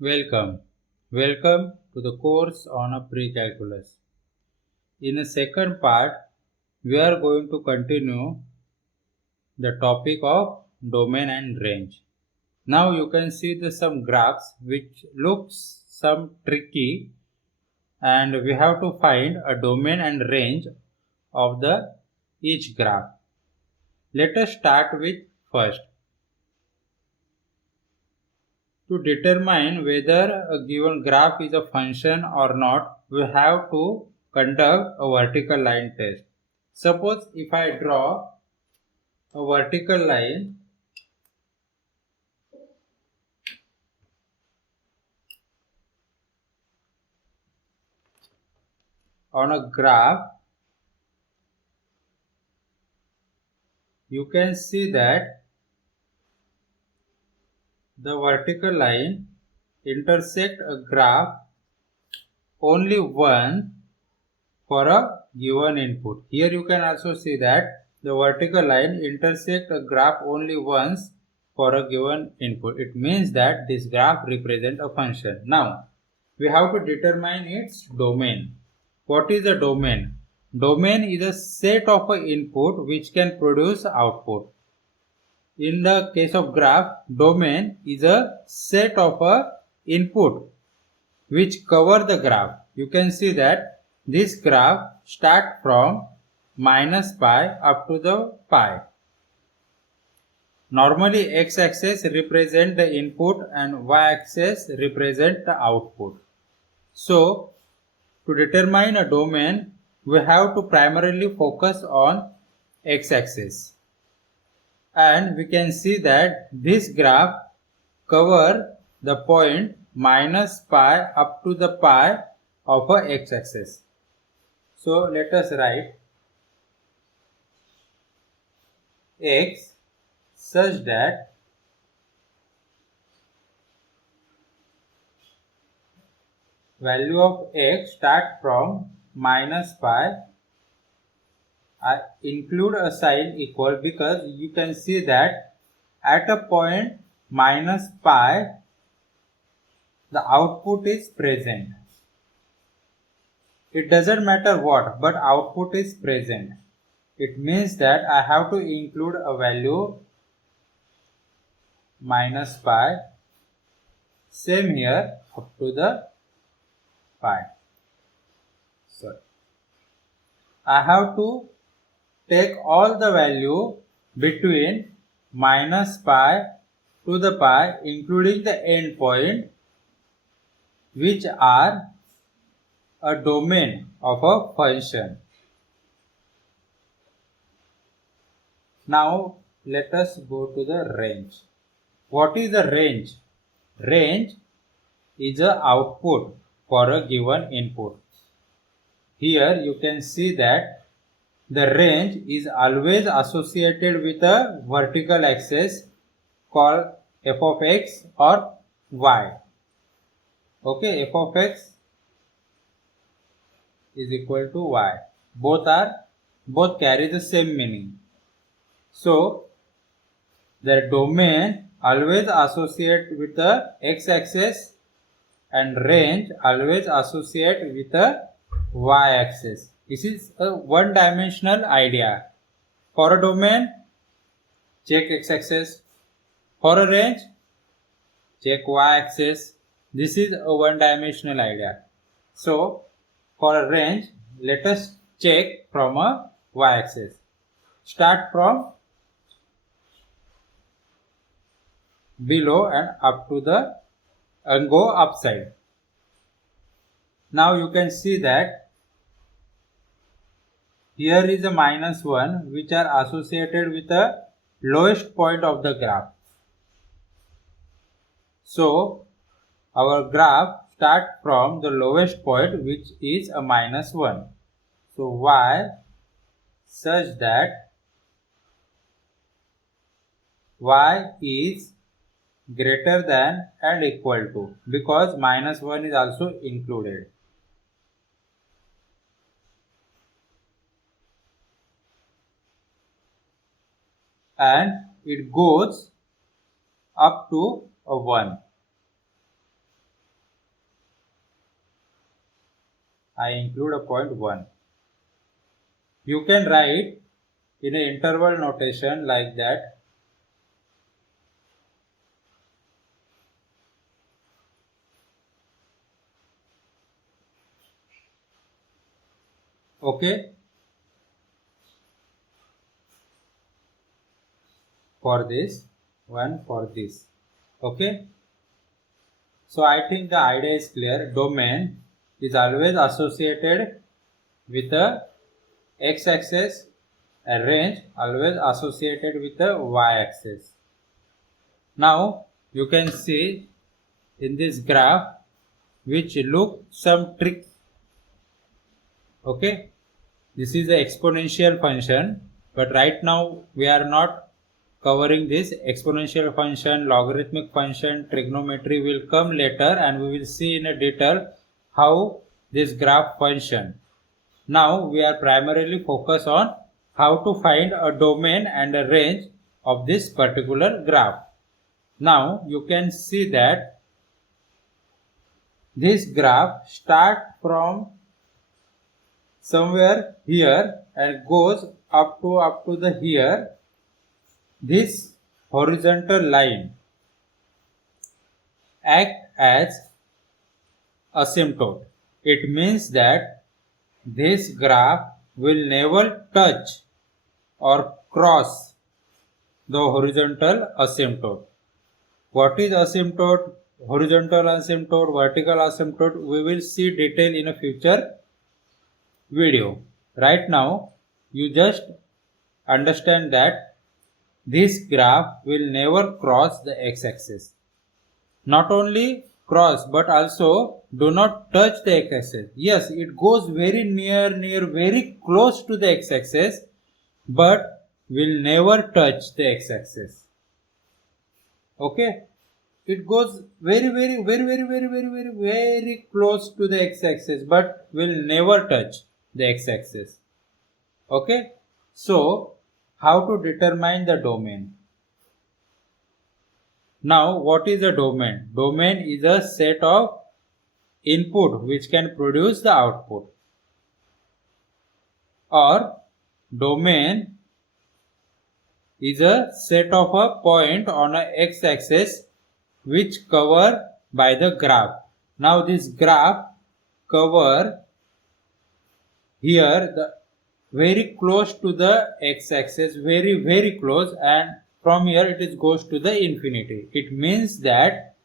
Welcome. Welcome to the course on a pre-calculus. In the second part, we are going to continue the topic of domain and range. Now you can see some graphs which looks some tricky, and we have to find a domain and range of the each graph. Let us start with first. To determine whether a given graph is a function or not, we have to conduct a vertical line test. Suppose if I draw a vertical line on a graph, you can see that the vertical line intersect a graph only once for a given input. Here you can also see that the vertical line intersect a graph only once for a given input. It means that this graph represents a function. Now we have to determine its domain. What is a domain? Domain is a set of input which can produce output. In the case of graph, domain is a set of input which cover the graph. You can see that this graph start from minus pi up to the pi. Normally x-axis represent the input and y-axis represent the output. So to determine a domain, we have to primarily focus on x-axis. And we can see that this graph cover the point minus pi up to the pi of a x-axis. So let us write x such that value of x start from minus pi. I include a sign equal because you can see that at a point minus pi the output is present. It doesn't matter what, but output is present. It means that I have to include a value minus pi, same here up to the pi. So I have to take all the value between minus pi to the pi, including the end point, which are a domain of a function. Now let us go to the range. What is the range? Range is an output for a given input. Here you can see that the range is always associated with a vertical axis called f of x or y. Okay, f of x is equal to y. Both carry the same meaning. So the domain always associate with the x-axis and range always associate with the y-axis. This is a one-dimensional idea. For a domain, check x-axis. For a range, check y-axis. This is a one-dimensional idea. So for a range, let us check from a y-axis. Start from below and up to the and go upside. Now you can see that here is a minus 1 which are associated with the lowest point of the graph. So our graph start from the lowest point which is a minus 1. So y such that y is greater than and equal to, because minus 1 is also included. And it goes up to a 1. I include a point 1. You can write in an interval notation like that. Okay, for this, 1 for this. Okay, so I think the idea is clear. Domain is always associated with a x-axis, a range always associated with the y-axis. Now you can see in this graph which look some trick. Okay, this is an exponential function, but right now we are not covering this. Exponential function, logarithmic function, trigonometry will come later, and we will see in a detail how this graph function. Now we are primarily focused on how to find a domain and a range of this particular graph. Now you can see that this graph starts from somewhere here and goes up to the here. This horizontal line act as asymptote. It means that this graph will never touch or cross the horizontal asymptote. What is asymptote? Horizontal asymptote, vertical asymptote, we will see detail in a future video. Right now you just understand that this graph will never cross the x-axis. Not only cross but also do not touch the x-axis. Yes, it goes very near, very close to the x-axis, but will never touch the x-axis. Okay, it goes very close to the x-axis, but will never touch the x-axis. Okay, so how to determine the domain? Now what is a domain? Domain is a set of input which can produce the output, or domain is a set of a point on a x-axis which cover by the graph. Now this graph cover here the very close to the x-axis, very close, and from here it goes to the infinity. It means that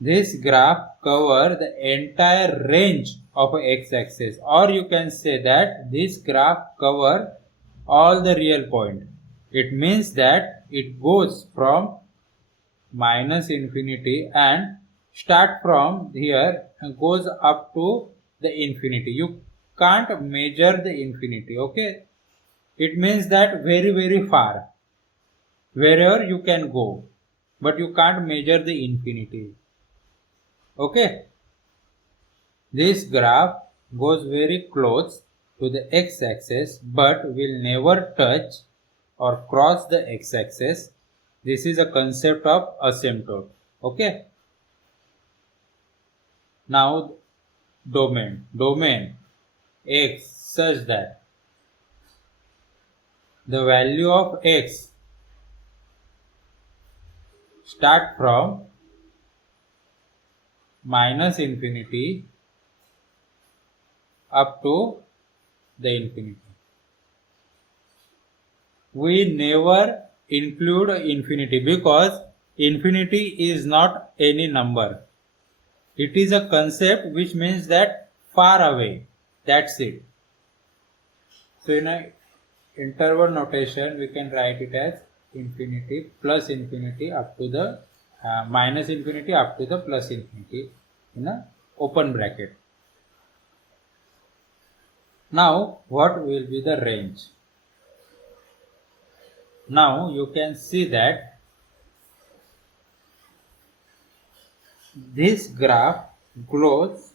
this graph cover the entire range of x-axis, or you can say that this graph cover all the real point. It means that it goes from minus infinity and start from here and goes up to the infinity. You can't measure the infinity. Okay, it means that very far, wherever you can go, but you can't measure the infinity. Okay, this graph goes very close to the x-axis but will never touch or cross the x-axis. This is a concept of asymptote. Okay, now domain x such that the value of x start from minus infinity up to the infinity. We never include infinity because infinity is not any number. It is a concept which means that far away. That's it. So in a interval notation we can write it as infinity plus infinity up to the minus infinity up to the plus infinity in a open bracket. Now what will be the range? Now you can see that this graph goes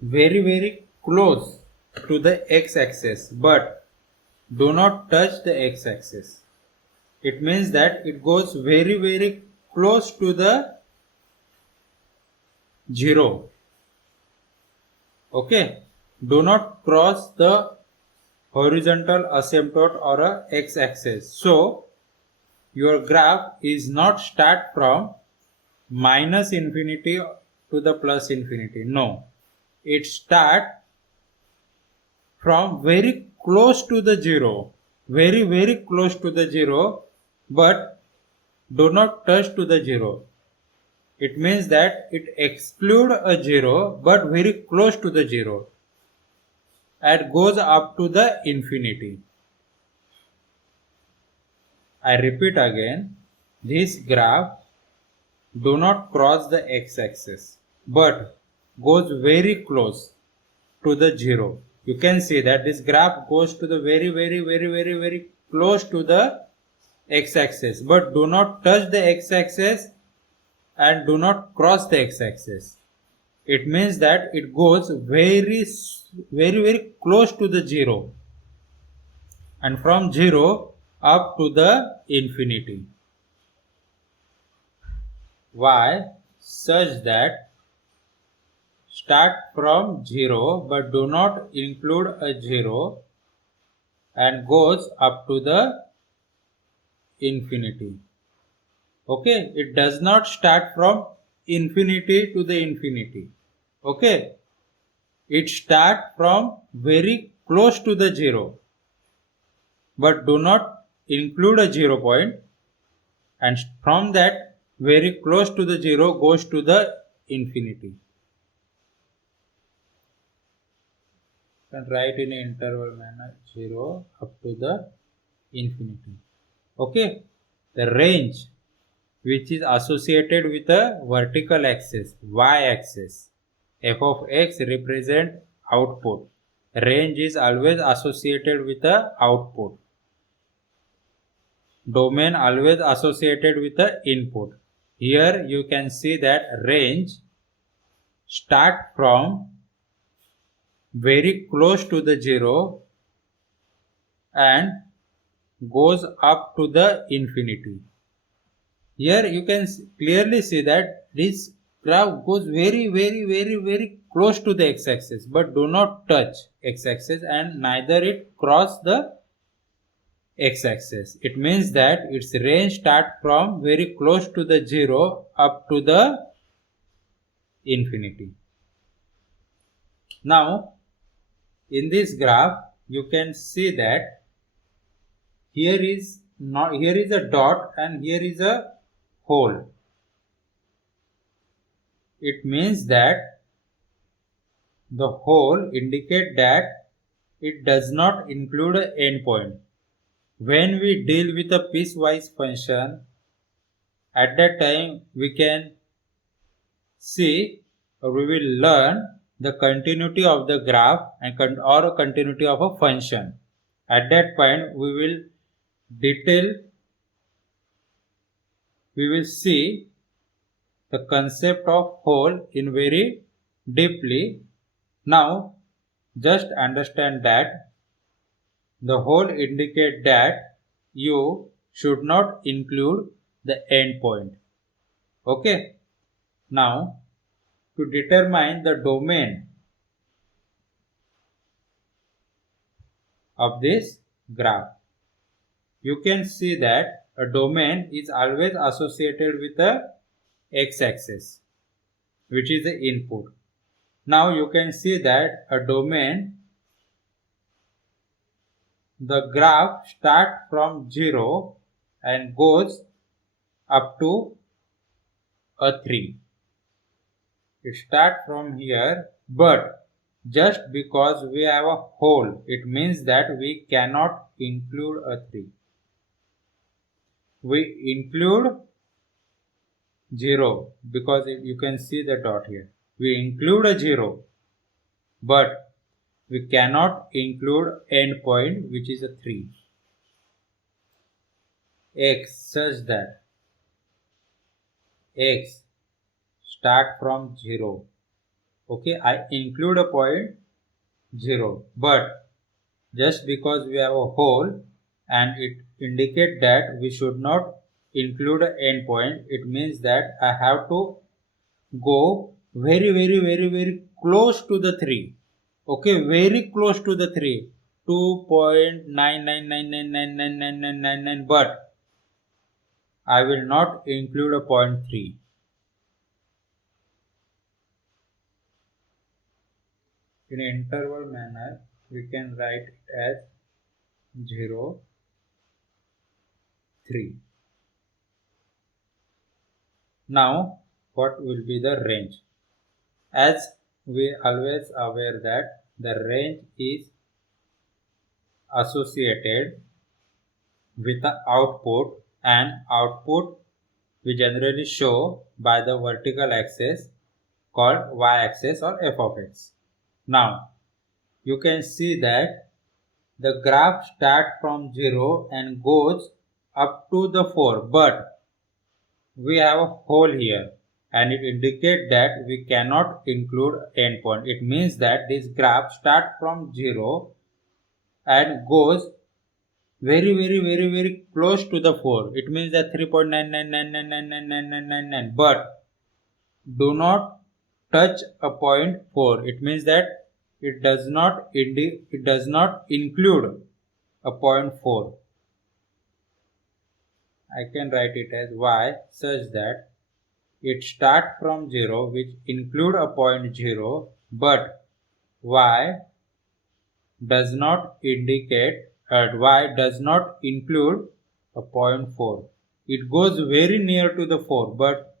very close to the x-axis but do not touch the x-axis. It means that it goes very close to the 0. Okay, do not cross the horizontal asymptote or a x-axis. So your graph is not start from minus infinity to the plus infinity. No, it start from very close to the 0, very close to the 0, but do not touch to the 0. It means that it exclude a 0 but very close to the 0 and goes up to the infinity. I repeat again, this graph do not cross the x-axis but goes very close to the 0. You can see that this graph goes to the very close to the x-axis, but do not touch the x-axis and do not cross the x-axis. It means that it goes very close to the 0 and from 0 up to the infinity. Why? Such that start from 0 but do not include a 0 and goes up to the infinity. Okay, it does not start from infinity to the infinity. Okay, it start from very close to the 0 but do not include a 0 point, and from that very close to the 0 goes to the infinity. And write in an interval manner 0 up to the infinity. Okay, the range which is associated with a vertical axis, y-axis, f of x represent output. Range is always associated with the output. Domain always associated with the input. Here you can see that range start from very close to the 0 and goes up to the infinity. Here you can clearly see that this graph goes very close to the x-axis but do not touch x-axis and neither it cross the x-axis. It means that its range start from very close to the 0 up to the infinity. Now in this graph you can see that here is a dot and here is a hole. It means that the hole indicate that it does not include an endpoint. When we deal with a piecewise function, at that time we can see or we will learn the continuity of the graph or a continuity of a function. At that point we will see the concept of hole in very deeply. Now just understand that the hole indicate that you should not include the endpoint. Okay. Now to determine the domain of this graph, you can see that a domain is always associated with the x-axis, which is the input. Now you can see that a domain, the graph starts from 0 and goes up to a 3. It starts from here, but just because we have a hole, it means that we cannot include a 3. We include 0 because you can see the dot here. We include a 0, but we cannot include endpoint which is a 3. X such that x start from 0. Okay, I include a point 0, but just because we have a hole and it indicates that we should not include an endpoint, it means that I have to go very close to the 3. Okay, very close to the 3. 2.999999999, but I will not include a 0.3. In an interval manner, we can write it as 0, 3. Now, what will be the range? As we always aware that the range is associated with the output, and output we generally show by the vertical axis called y-axis or f of x. Now, you can see that the graph starts from 0 and goes up to the 4, but we have a hole here and it indicates that we cannot include endpoint. It means that this graph starts from 0 and goes very close to the 4. It means that 3.999999999, but do not touch a point 4. It means that it does not include a point 4. I can write it as y such that it starts from 0, which include a point 0, but y does not include a point 4. It goes very near to the 4, but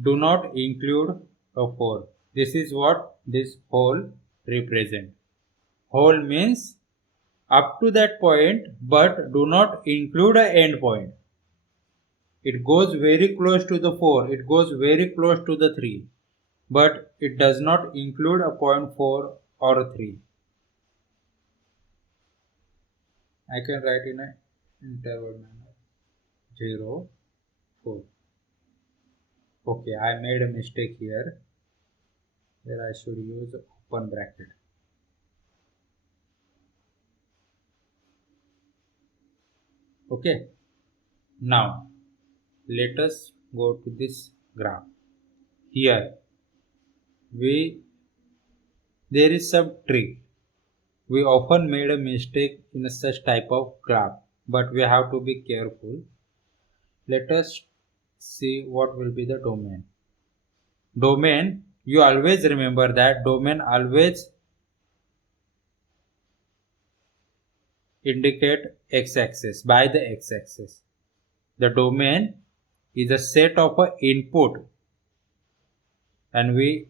do not include a 4. This is what this hole represents. Hole means up to that point, but do not include an end point. It goes very close to the 4. It goes very close to the 3. But it does not include a point 4 or a 3. I can write in an interval manner 0, 4. Okay, I made a mistake here. Here I should use open bracket. Okay, now let us go to this graph. Here there is some trick. We often made a mistake in such type of graph, but we have to be careful. Let us see what will be the domain. Domain, you always remember that domain always indicate x-axis by the x-axis. The domain is a set of input and we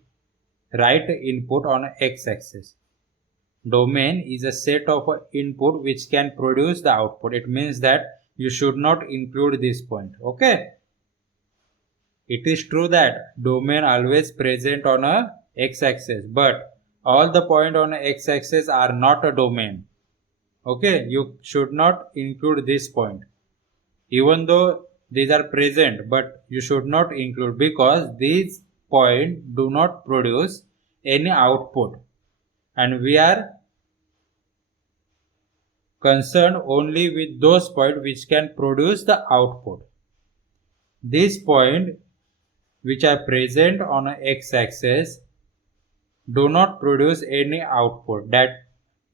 write input on x-axis. Domain is a set of input which can produce the output. It means that you should not include this point. Okay. It is true that domain always present on a x-axis, but all the point on a x-axis are not a domain. Okay. You should not include this point. Even though these are present, but you should not include because these points do not produce any output. And we are concerned only with those points which can produce the output. These points which are present on an x-axis do not produce any output. That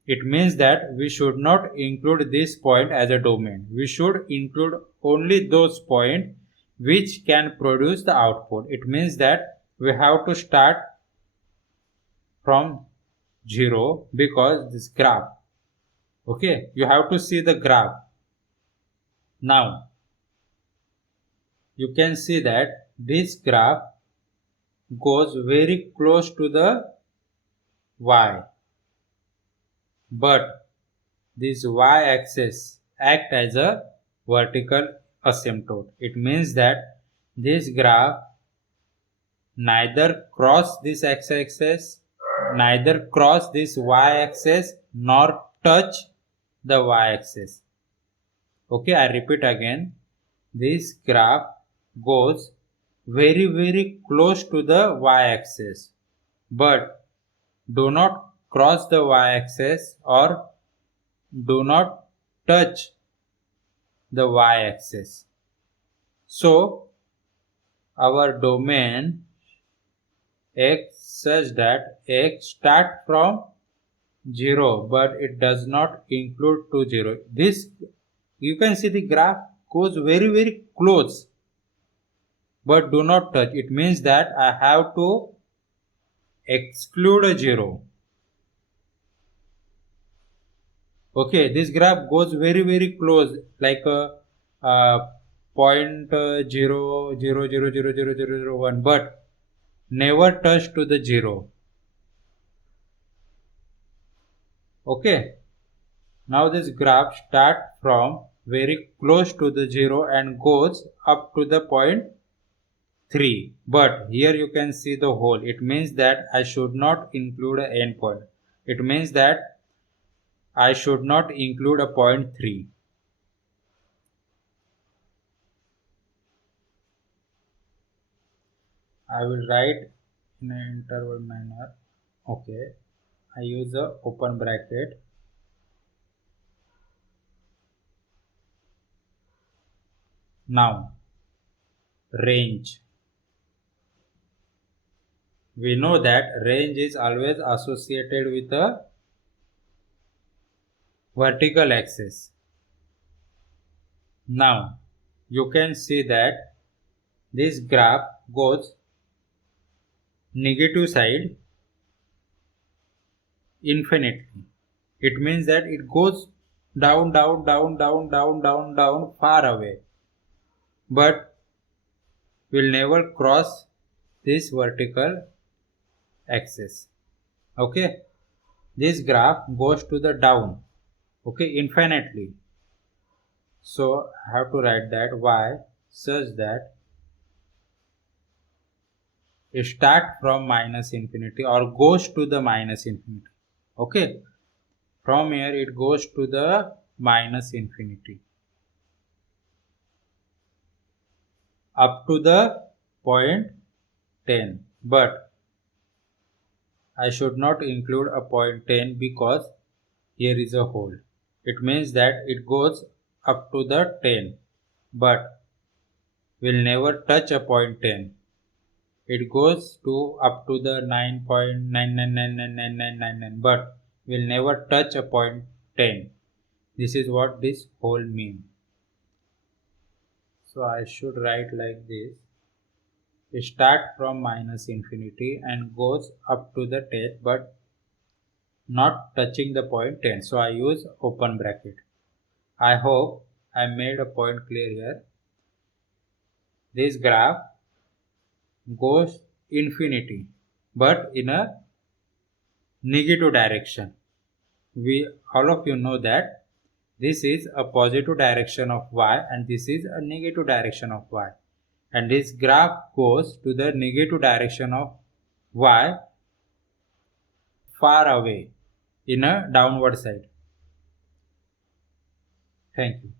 it means that we should not include this point as a domain. We should include only those points which can produce the output. It means that we have to start from 0 because this graph. Okay, you have to see the graph. Now, you can see that this graph goes very close to the y. But this y-axis acts as a vertical asymptote. It means that this graph neither cross this x-axis, neither cross this y-axis, nor touch the y-axis. Okay, I repeat again. This graph goes very close to the y-axis, but do not cross the y-axis or do not touch the y-axis. So, our domain x such that x start from 0 but it does not include to 0. This, you can see the graph goes very close but do not touch. It means that I have to exclude a 0. Okay, this graph goes very close, like a point 0.00000001, but never touch to the 0. Okay, now this graph start from very close to the 0 and goes up to the point 3, but here you can see the hole. It means that I should not include an endpoint. It means that I should not include a point 3. I will write in an interval manner. Okay, I use a open bracket. Now, range. We know that range is always associated with a vertical axis. Now, you can see that this graph goes negative side infinitely. It means that it goes down far away, but will never cross this vertical axis. Okay, this graph goes to the down, okay, infinitely. So I have to write that y such that it start from minus infinity or goes to the minus infinity. Okay, from here it goes to the minus infinity up to the point 10, but I should not include a point 10 because here is a hole. It means that it goes up to the 10 but will never touch a point 10. It goes to up to the 9.9999999 but will never touch a point 10. This is what this hole means. So I should write like this. It start from minus infinity and goes up to the 10 but not touching the point 10. So I use open bracket. I hope I made a point clear here. This graph goes infinity but in a negative direction. We all of you know that this is a positive direction of y and this is a negative direction of y, and this graph goes to the negative direction of y far away in a downward side. Thank you.